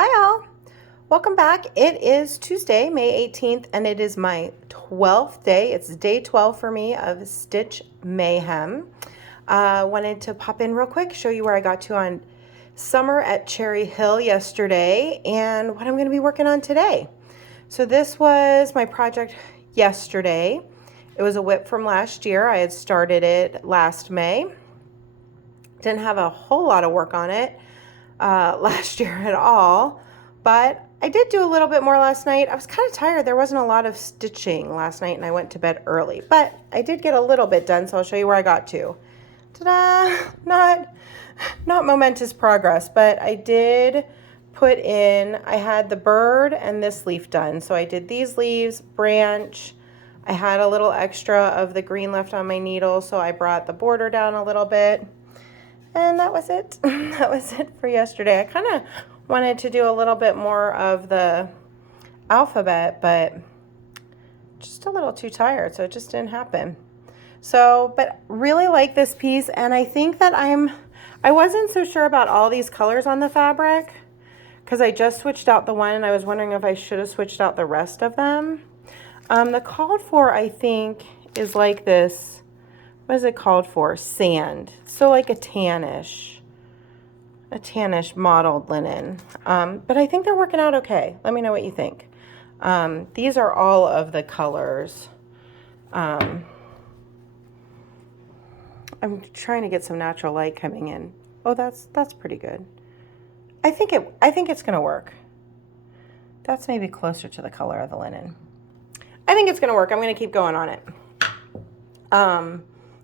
Hi all, welcome back. It is Tuesday, May 18th, and it is my 12th day. It's day 12 for me of Stitch Mayhem. Wanted to pop in real quick, show you where I got to on Summer at Cherry Hill yesterday and what I'm going to be working on today. So this was my project yesterday. It was a whip from last year. I had started it last May. Didn't have a whole lot of work on it last year at all, but I did do a little bit more last night. I was kind of tired. There wasn't a lot of stitching last night and I went to bed early, but I did get a little bit done, so I'll show you where I got to. Ta-da! Not momentous progress, but I did put in, I had the bird and this leaf done. So I did these leaves, branch. I had a little extra of the green left on my needle, so I brought the border down a little bit. And that was it. That was it for yesterday. I kind of wanted to do a little bit more of the alphabet, but just a little too tired, so it just didn't happen. So, but really like this piece, and I think that I wasn't so sure about all these colors on the fabric because I just switched out the one, and I was wondering if I should have switched out the rest of them. The called for, I think, is like this. What is it called for? Sand. So like a tannish mottled linen. But I think they're working out okay. Let me know what you think. These are all of the colors. I'm trying to get some natural light coming in. Oh, that's pretty good. I think it's gonna work. That's maybe closer to the color of the linen. I think it's gonna work. I'm gonna keep going on it.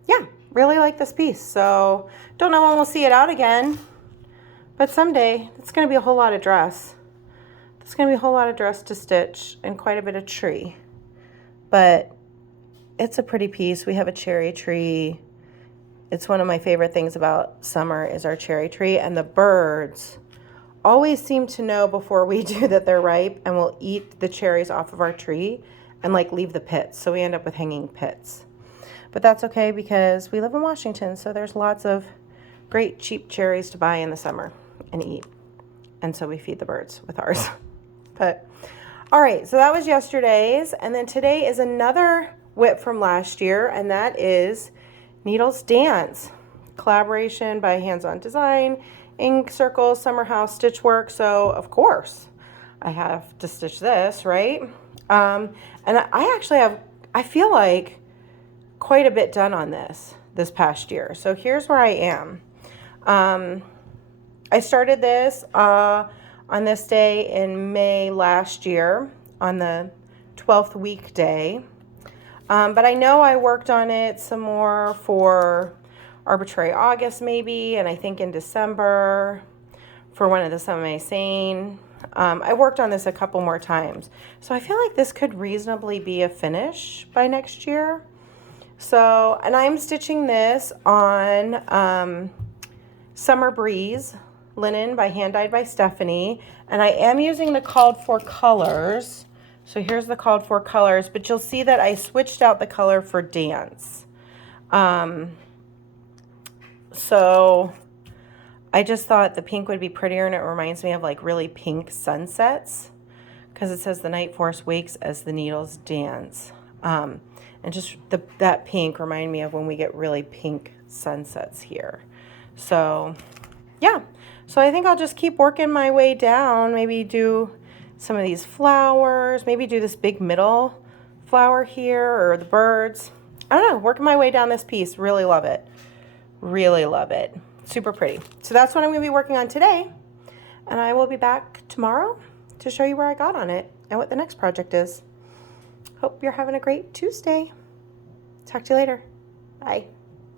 Yeah, really like this piece. So don't know when we'll see it out again, but someday it's going to be a whole lot of dress. It's going to be a whole lot of dress to stitch and quite a bit of tree, but it's a pretty piece. We have a cherry tree. It's one of my favorite things about summer is our cherry tree, and the birds always seem to know before we do that they're ripe and will eat the cherries off of our tree and like leave the pits. So we end up with hanging pits. But that's okay because we live in Washington, so there's lots of great cheap cherries to buy in the summer and eat. And so we feed the birds with ours. But all right, so that was yesterday's. And then today is another whip from last year, and that is Needles Dance. Collaboration by Hands On Design, Ink Circle, Summer House Stitchwork. So of course I have to stitch this, right? And I actually have, I feel like, quite a bit done on this past year. So here's where I am. I started this on this day in May last year on the 12th weekday. But I know I worked on it some more for Arbitrary August maybe, and I think in December for one of the MAYhem. I worked on this a couple more times. So I feel like this could reasonably be a finish by next year. So, and I'm stitching this on Summer Breeze linen by Hand Dyed by Stephanie, and I am using the called for colors. So here's the called for colors, but you'll see that I switched out the color for Dance. So I just thought the pink would be prettier, and it reminds me of like really pink sunsets because it says the night force wakes as the needles dance. And just that pink remind me of when we get really pink sunsets here. So yeah, so I think I'll just keep working my way down, maybe do some of these flowers, maybe do this big middle flower here or the birds. I don't know, working my way down this piece. Really love it. Really love it. Super pretty. So that's what I'm going to be working on today. And I will be back tomorrow to show you where I got on it and what the next project is. Hope you're having a great Tuesday. Talk to you later. Bye.